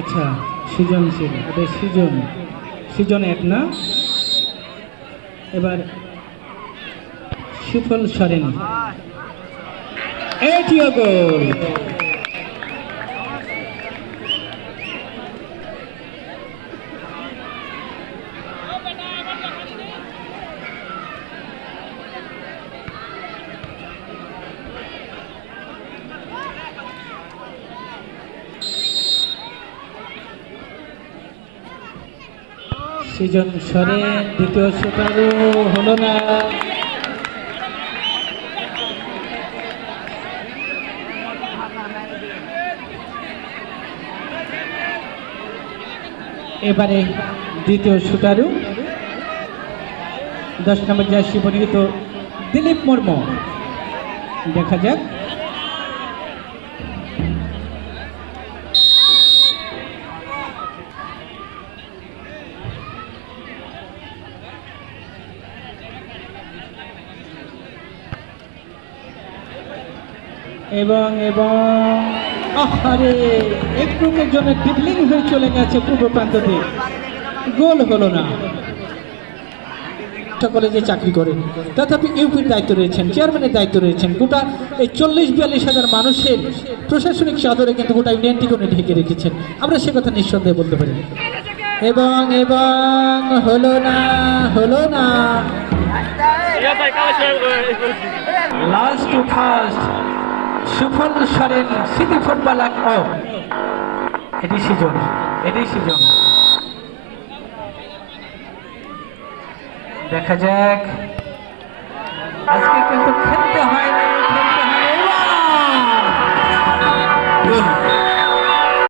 আচ্ছা, সৃজনশীল, এটা সৃজন, সৃজন এক না। এবার সুফল সরেন, এটিও গোল। সৃজন সরেন, দ্বিতীয় শুটারও হলো না। এবারে দ্বিতীয় শুটারু 10 নম্বর জার্সি পরিহিত দিলীপ মুর্মু। দেখা যাক। এবং এবং আহারে, একটুকের জন্য ড্রিবলিং হয়ে চলে গেছে পূর্ব প্রান্ত দিয়ে, গোল হলো না। কলেজে চাকরি করেন, তথাপি ইউপির দায়িত্ব রয়েছেন, চেয়ারম্যানের দায়িত্ব রয়েছেন। গোটা এই 40-42 হাজার মানুষের প্রশাসনিক চাদরে কিন্তু গোটা ইউনিয়নটিকে উনি ঢেকে রেখেছেন, আমরা সে কথা নিঃসন্দেহে বলতে পারি। এবং এবং হলো না, হলো না। লাস্ট টু ফার্স্ট সুফল সরেন, সিটি ফুটবল ক্লাব। এটি সৃজন, এটি সৃজন। দেখা যাক, আজকে কিন্তু খেলতে হয়নি।